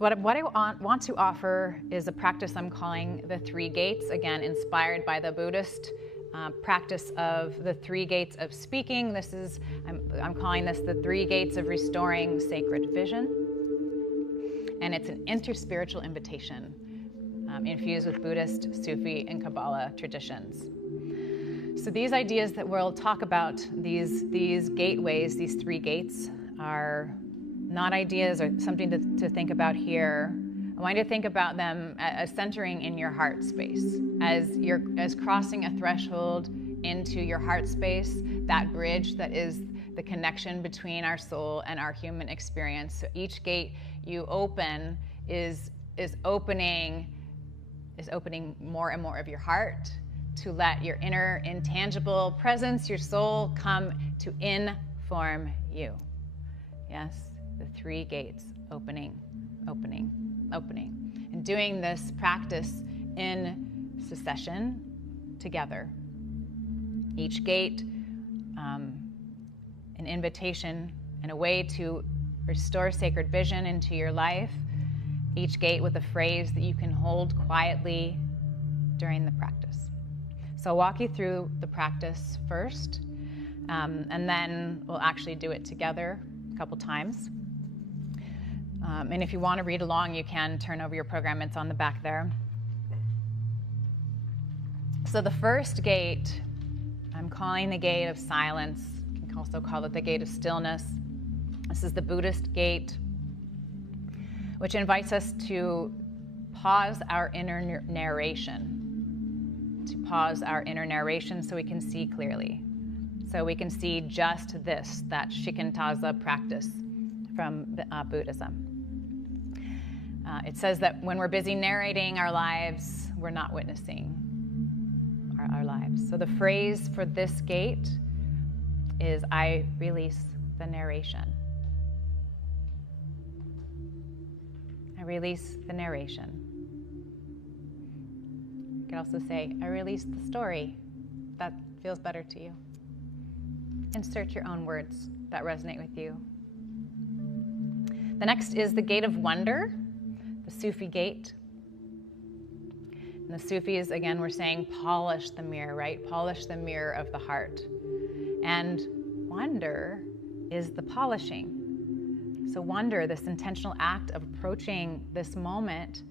So what I want to offer is a practice I'm calling the 3 gates, again, inspired by the Buddhist practice of the 3 gates of speaking. I'm calling this the 3 gates of restoring sacred vision. And it's an interspiritual invitation infused with Buddhist, Sufi, and Kabbalah traditions. So these ideas that we'll talk about, these gateways, these 3 gates, are not ideas or something to think about here. I want you to think about them as centering in your heart space, as crossing a threshold into your heart space, that bridge that is the connection between our soul and our human experience. So each gate you open is opening more and more of your heart to let your inner intangible presence, your soul, come to inform you. Yes, the 3 gates, opening, opening, opening. And doing this practice in succession together. Each gate, an invitation and a way to restore sacred vision into your life. Each gate with a phrase that you can hold quietly during the practice. So I'll walk you through the practice first, and then we'll actually do it together a couple times. And if you want to read along, you can turn over your program. It's on the back there. So the first gate, I'm calling the gate of silence. You can also call it the gate of stillness. This is the Buddhist gate, which invites us to pause our inner narration. To pause our inner narration so we can see clearly. So we can see just this, that shikantaza practice from Buddhism. It says that when we're busy narrating our lives, we're not witnessing our lives. So the phrase for this gate is, I release the narration. I release the narration. You could also say, I release the story. That feels better to you. Insert your own words that resonate with you. The next is the gate of wonder, the Sufi gate. And the Sufis, again, we're saying polish the mirror, right? Polish the mirror of the heart. And wonder is the polishing. So wonder, this intentional act of approaching this moment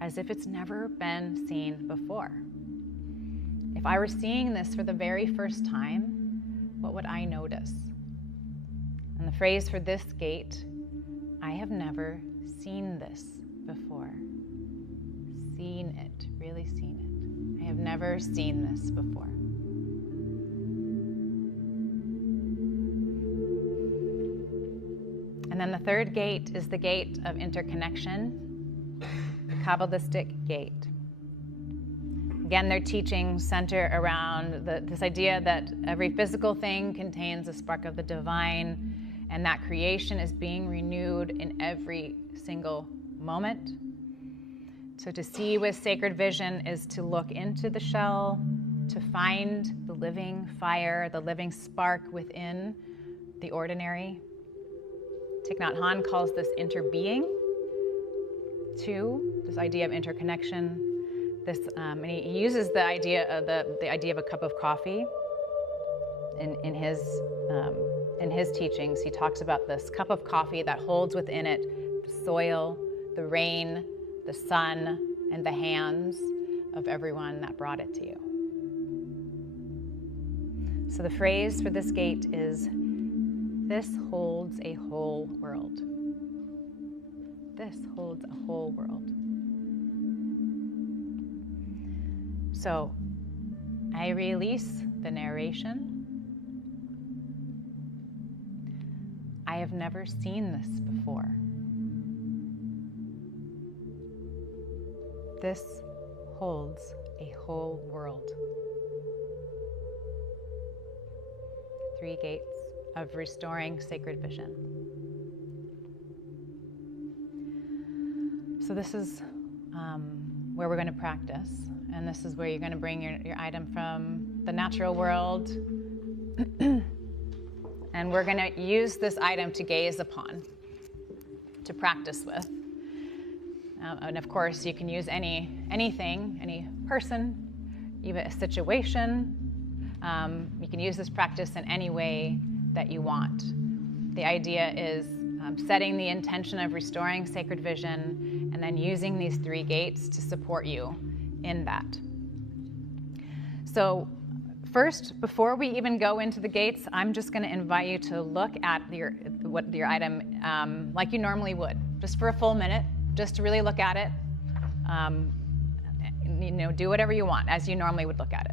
as if it's never been seen before. If I were seeing this for the very first time, what would I notice? And the phrase for this gate, I have never seen this before. Seen it, really seen it. I have never seen this before. And then the third gate is the gate of interconnection, the Kabbalistic gate. Again, their teachings center around this idea that every physical thing contains a spark of the divine, and that creation is being renewed in every single moment. So to see with sacred vision is to look into the shell, to find the living fire, the living spark within the ordinary. Thich Nhat Hanh calls this interbeing, too, this idea of interconnection. And he uses the idea of a cup of coffee in his teachings. He talks about this cup of coffee that holds within it the soil, the rain, the sun, and the hands of everyone that brought it to you. So the phrase for this gate is, this holds a whole world. This holds a whole world. So I release the narration. I have never seen this before. This holds a whole world. 3 gates of restoring sacred vision. So this is where we're going to practice, and this is where you're going to bring your item from the natural world, and we're going to use this item to gaze upon, to practice with. And of course, you can use anything, any person, even a situation. You can use this practice in any way that you want. The idea is setting the intention of restoring sacred vision and then using these 3 gates to support you in that. So first, before we even go into the gates, I'm just going to invite you to look at your item like you normally would, just for a full minute, just to really look at it. Do whatever you want as you normally would look at it.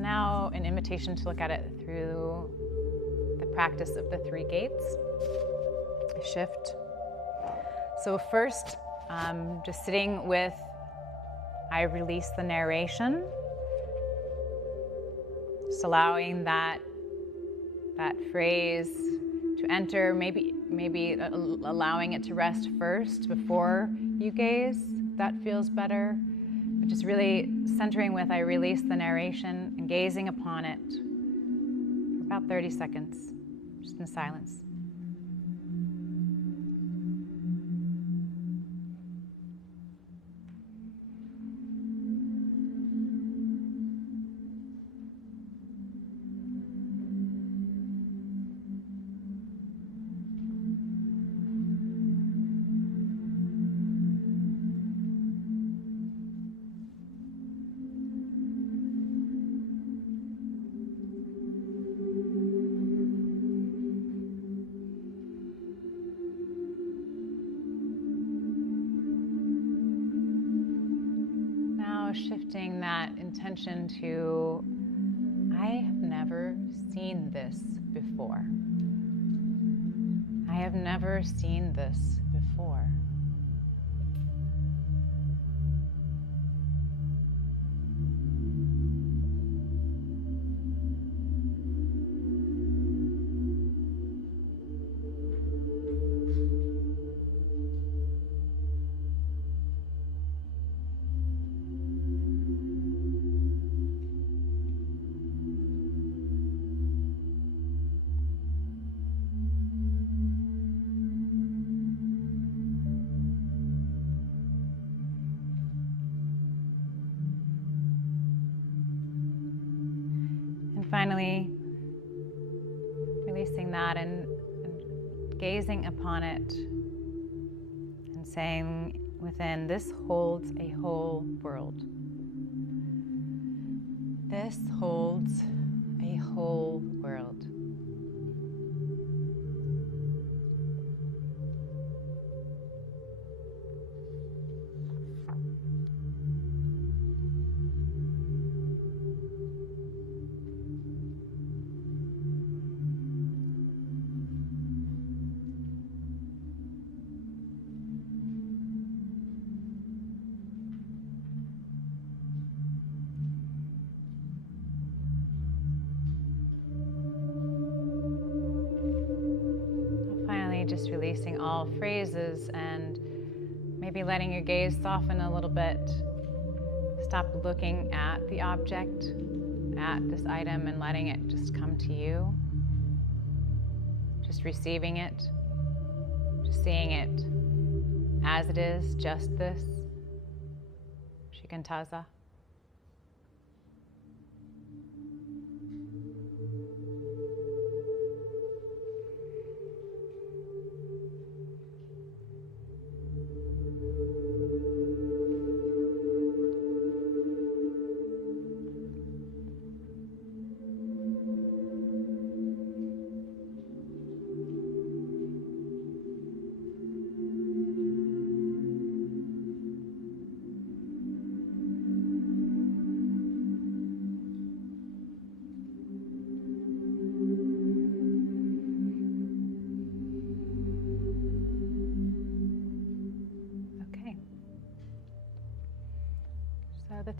Now an invitation to look at it through the practice of the 3 gates. Shift. So first, just sitting with, I release the narration. Just allowing that phrase to enter, maybe allowing it to rest first before you gaze. That feels better. But just really centering with, I release the narration and gazing upon it for about 30 seconds, just in silence. Shifting that intention to, I have never seen this before. I have never seen this before. Finally, releasing that and gazing upon it and saying within, this holds a whole world. This holds a whole world. Just releasing all phrases and maybe letting your gaze soften a little bit. Stop looking at the object, at this item, and letting it just come to you. Just receiving it, just seeing it as it is, just this. Shikantaza.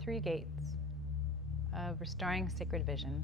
three gates of restoring sacred vision.